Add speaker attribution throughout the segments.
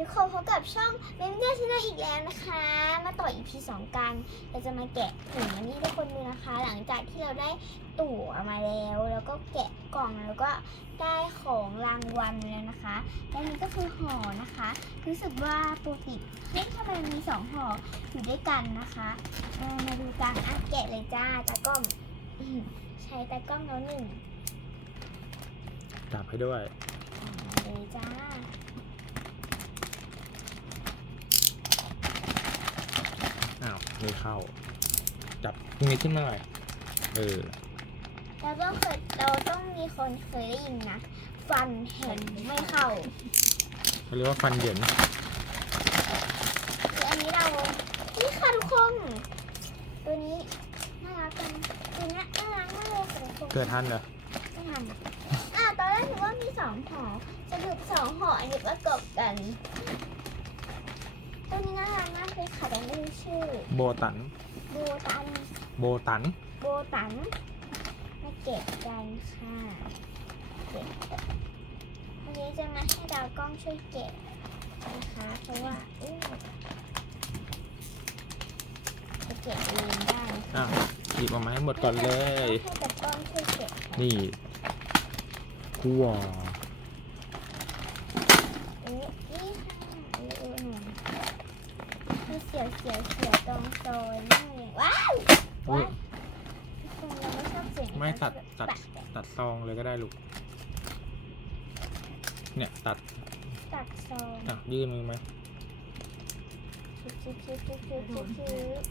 Speaker 1: ทุกคนพบกับช่องเมมเนอร์ชแนลอีกแล้วนะคะ มาต่อ EP 2กันเราจะมาแกะถุงอันนี้ทุกคนดูนะคะ หลังจากที่เราได้ตั๋วมาแล้ว แล้วก็แกะกล่องแล้วก็ได้ของรางวัลแล้วนะคะและนี่ก็คือห่อนะคะรู้สึกว่าปกติเฮ้ยทำไมมีสองห่ออยู่ด้วยกันนะคะเออมาดูกันอะแกะเลยจ้าตากล้องอืมใช้ตากล้องแล้วหนึ่ง
Speaker 2: จับให้ด้วย
Speaker 1: เลยจ้า
Speaker 2: อ้าวไม่เข้า จับตรงนี้ขึ้นมาหน่อยเออ
Speaker 1: เราต้องเคยเราต้องมีคนเคยได้ยินนะ ฟันเห็นไม่เข้า
Speaker 2: เขาเรียกว่าฟันเหยิน
Speaker 1: คืออันนี้เรา นี่ค่ะทุกคนตัวนี้น่ารักจังตัวเนี้ยน่ารักมากเลยค่ะทุกคน
Speaker 2: เกิดทันเหรอ
Speaker 1: ไม่ทันอะตอนแรกถือว่ามีสองห่อสรุปสองห่ออันนี้ประกอบกัน ตัวนี้น่ารักมากเลยค่ะแต่ไม่รู้ชื่อ
Speaker 2: โบตัน
Speaker 1: โบตัน
Speaker 2: โบตัน
Speaker 1: โบตัน มาเก็บกันค่ะเก็บวันนี้จะมาให้ดาวกล้องช่วยเก็บนะคะเพราะว่าอื้อจะเก็บเองได้นะคะ
Speaker 2: อ้าวหยิบออกมาให้หมดก่อนเลย
Speaker 1: ให้ดาวกล้องช่วยเก็บค่ะ
Speaker 2: นี่คั่ว
Speaker 1: โอ้นี่ค่ะโอ้โอ้หนูมี เสียวเสียวเสียวตรงโซนมากเลยว้าว
Speaker 2: อุ้ย
Speaker 1: ทุกคนเราไม่ชอบเสียง
Speaker 2: ไม่ตัดตัด
Speaker 1: ตัด
Speaker 2: ตัดซองเลยก็ได้ลูก เนี่ยตัด
Speaker 1: ตัดซอง
Speaker 2: อะยื่นมือไหม
Speaker 1: ชิบชิบชิบชิบชิบชิบชิบ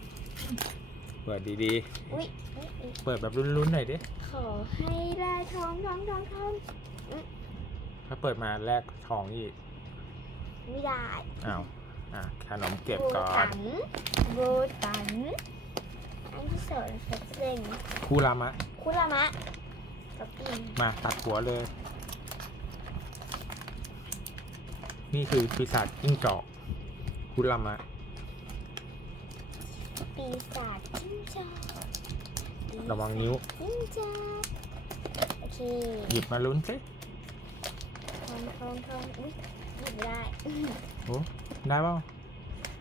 Speaker 2: เปิดดี
Speaker 1: อุ้ยอุ๊ยอุ๊ย
Speaker 2: ๆ เปิดแบบลุ้นๆหน่อยดิ
Speaker 1: ขอให้ได้ทองทองทองทอง
Speaker 2: ถ้าเปิดมาแรกทองอีก
Speaker 1: ไม่ได้
Speaker 2: อ้าว อะขนมเก็บก่อ
Speaker 1: ตั
Speaker 2: น
Speaker 1: นโบตันอันที่สองก็จะเป็น
Speaker 2: คูรามะ
Speaker 1: คุรามะกับปิน
Speaker 2: มาตัดหัวเลย นี่คือปีศาจจิ้งจอกคุรามะ
Speaker 1: ปีศาจจิ้งจอก
Speaker 2: ระวังนิ้ว
Speaker 1: จิ้งจอกโอเค
Speaker 2: หยิบมาลุ้นสิ
Speaker 1: ทองทองทองอุ้ยหยิบไม่ได้
Speaker 2: โอ้ได้เปล่า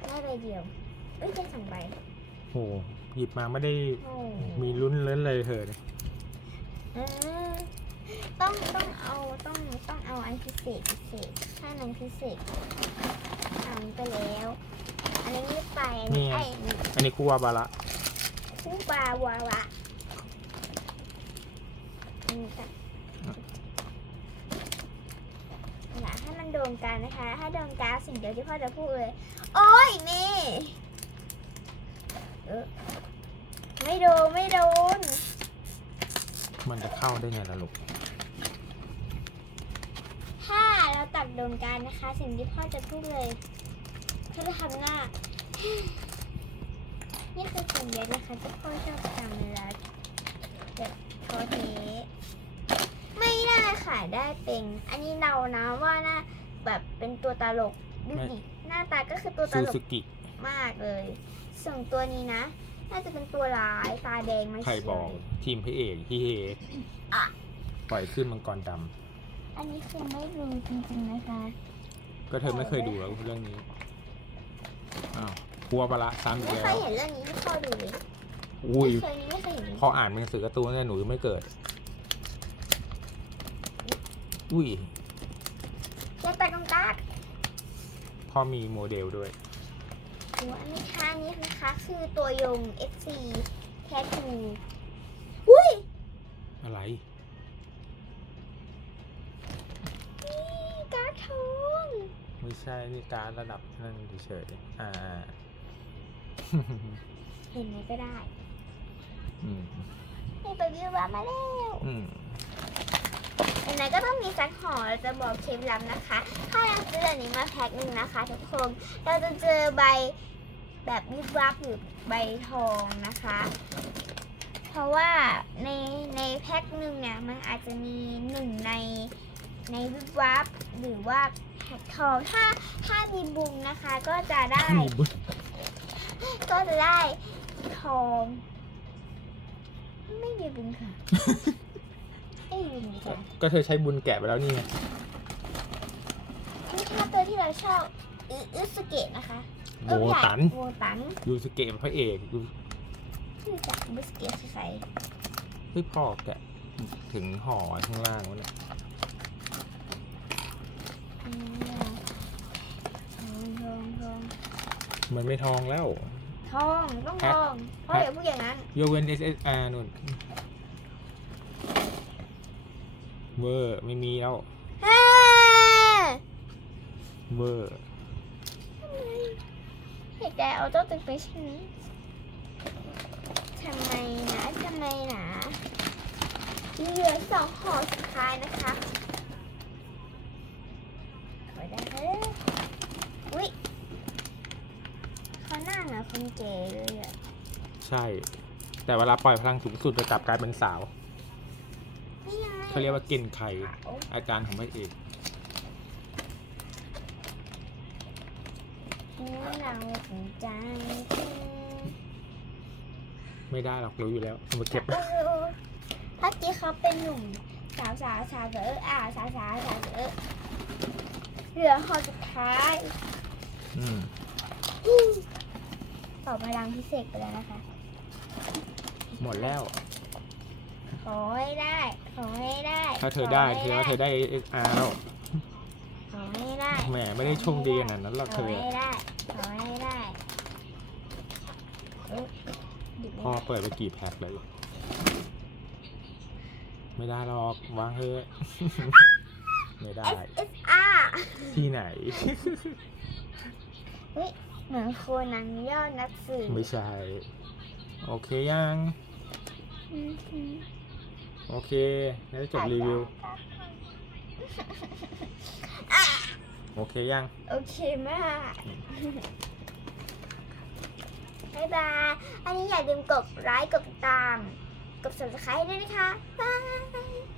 Speaker 1: ได้ใบเดียวเอ้ยได้สองใบ
Speaker 2: โอ้หยิบมาไม่ได้
Speaker 1: โอ้
Speaker 2: มีลุ้นเล้นเลยเถอะ
Speaker 1: เออต้องต้องเอาต้องต้องเอาอันพิเศษพิเศษถ้ามันพิเศษอันไปแล้ว อันนี้ไม่ไปอันนี้ไอ้
Speaker 2: อันนี้คูวาบาระ
Speaker 1: คู่บาวาวะอันนี้ค่ะ อย่าให้มันโดนกันนะคะ ถ้าโดนกันสิ่งเดียวที่พ่อจะพูดเลย โอ้ยเมย์เออไม่โดนไม่โดน
Speaker 2: มันจะเข้าได้ไงล่ะลูก
Speaker 1: ถ้าเราตักโดนกันนะคะ สิ่งที่พ่อจะพูดเลยพ่อจะทำหน้า นี่คือสิ่งเดียวนะคะที่พ่อชอบทำเวลาแบบโทเทไม่ได้ค่ะได้เป็น อันนี้เรานะว่าน่า แบบเป็นตัวตลกดูดิหน้าตาก็คือตัวต
Speaker 2: ซู
Speaker 1: ล
Speaker 2: ซู
Speaker 1: ก
Speaker 2: กิ
Speaker 1: มากเลยส่วนตัวนี้นะ น่าจะเป็นตัวร้ายตาแดงไม่
Speaker 2: ใคร
Speaker 1: เชี
Speaker 2: บ
Speaker 1: ย
Speaker 2: อ
Speaker 1: ว
Speaker 2: กทีมพระเอกที่เฮ
Speaker 1: อะ
Speaker 2: ปล่อยขึ้นมังกรด
Speaker 1: อันนี้คือไม่รู้จริงๆนะคะำ
Speaker 2: ก็เธอไม่เคยดูแล้วเรื่องนี้อ้าวคูวาบาระซ้ำอีก
Speaker 1: ไม่
Speaker 2: แล้
Speaker 1: เคยว เห็นเรื่องนี้ไม่เคยดูเลย
Speaker 2: อุ้ย
Speaker 1: ไม่เคยไม่เคยเห็น
Speaker 2: พออ่านหนังสือการ์ตูนเนี่ยหนูยังไม่เกิด อุ้ย
Speaker 1: เจะไป ตรงกลาง
Speaker 2: พ่อมีโมเดลด้วย
Speaker 1: หัวอันนี้ค่ะอันนี้นะคะ คือตัวยง FC แคทูอุ้ย
Speaker 2: อะไร
Speaker 1: นี่การ์ดทอง
Speaker 2: ไม่ใช่นี่การดระดับนั่นเฉยๆอ่า
Speaker 1: เห็นไหมก็ได้
Speaker 2: อืม
Speaker 1: นี่ไปวิววามาแล้ว
Speaker 2: อืม
Speaker 1: ไหนๆก็ต้องมีสักห่อเราจะบอกเคล็ดลับนะคะ ถ้าเราซื้ออันนี้มาแพ็คหนึ่งนะคะทุกคนเราจะเจอใบแบบวิบวับหรือใบทองนะคะ เพราะว่าในในแพ็คหนึ่งเนี่ยมันอาจจะมีหนึ่งในในวิบวับหรือว่าแพ็คทองถ้าถ้ามีบุมนะคะก็จะได้ ก็จะได้ทอง ไม่มีบุญค่ะไม่มีบุญค่ะ
Speaker 2: ก็เธอใช้บุญแกะไปแล้วนี่ไง
Speaker 1: นี่ค่ะตัวที่เราชอบอิอุสเกะนะคะ
Speaker 2: โบ
Speaker 1: เอ้ยไม่ใช่
Speaker 2: ตัน
Speaker 1: โบตัน
Speaker 2: ยูสเกะเป็นพระเอกดู
Speaker 1: ชื่อจากอุสเกะใส่
Speaker 2: เฮ้ยพ่อแกะถึงห่อข้างล่างวะเนี่ย
Speaker 1: อืมทองทองทอง
Speaker 2: มันไม่ทองแล้ว
Speaker 1: ทอง ต้องทองเพราะอย่าพูดอย่างนั้น
Speaker 2: ยกเว้น SSR นู่น เวอร์ไม่มีแล้ว
Speaker 1: ฮ่า
Speaker 2: เวอร์
Speaker 1: เหตุใดเอาเจ้าตึกไปฉันทำไมนะทำไมนะเหลือสองห่อสุดท้ายนะคะขอได้เลยอุ้ยเขาหน้าเหมือนคนเก๋เลยอะ
Speaker 2: ใช่ แต่เวลาปล่อยพลังสูงสุดจะกลับกลายเป็นสาว
Speaker 1: นี่ไง
Speaker 2: เขาเรียกว่าเกณฑ์ไข่อาการของพระเอก
Speaker 1: เราสนใจเธอ
Speaker 2: ไม่ได้หรอกรู้อยู่แล้วเอามาเก็บ
Speaker 1: เออเมื่อกี้เขาเป็นหนุ่มสาวสาวสาวเอออ่าสาวสาวสาวเออเหลือห่อสุดท้าย
Speaker 2: อืม
Speaker 1: ต่อพลังพิเศษไปแล้วนะคะ
Speaker 2: หมดแล้ว
Speaker 1: ขอให้ได้ ขอให้ได้
Speaker 2: ถ้าเธอได้
Speaker 1: ข
Speaker 2: เธอ
Speaker 1: ให้
Speaker 2: ว่าเธอได้ SSR แล้ว
Speaker 1: ขอให้ได้
Speaker 2: แหมไม่ได้โชคดีขนาดนั้นหรอก
Speaker 1: ข
Speaker 2: เธ
Speaker 1: อ
Speaker 2: อ
Speaker 1: ให้ได้ขอให้ได้เอ้ยหยิบไม่
Speaker 2: พ่อ
Speaker 1: ได้
Speaker 2: เปิดไปกี่แพ็คเลยไม่ได้หรอกวางเถอะ ไม่ได้
Speaker 1: SSR
Speaker 2: ที่ไหน
Speaker 1: เหมือนโคนันยอดนักสืบ
Speaker 2: ไม่ใช่ โอเคยัง
Speaker 1: อืมอืม
Speaker 2: โอเคงั้นจะจบรีวิว โอเคยัง
Speaker 1: โอเคมากบ๊ายบาย อันนี้อย่าลืมกดไลค์ กดติดตาม กด subscribe ด้วยนะคะ บาย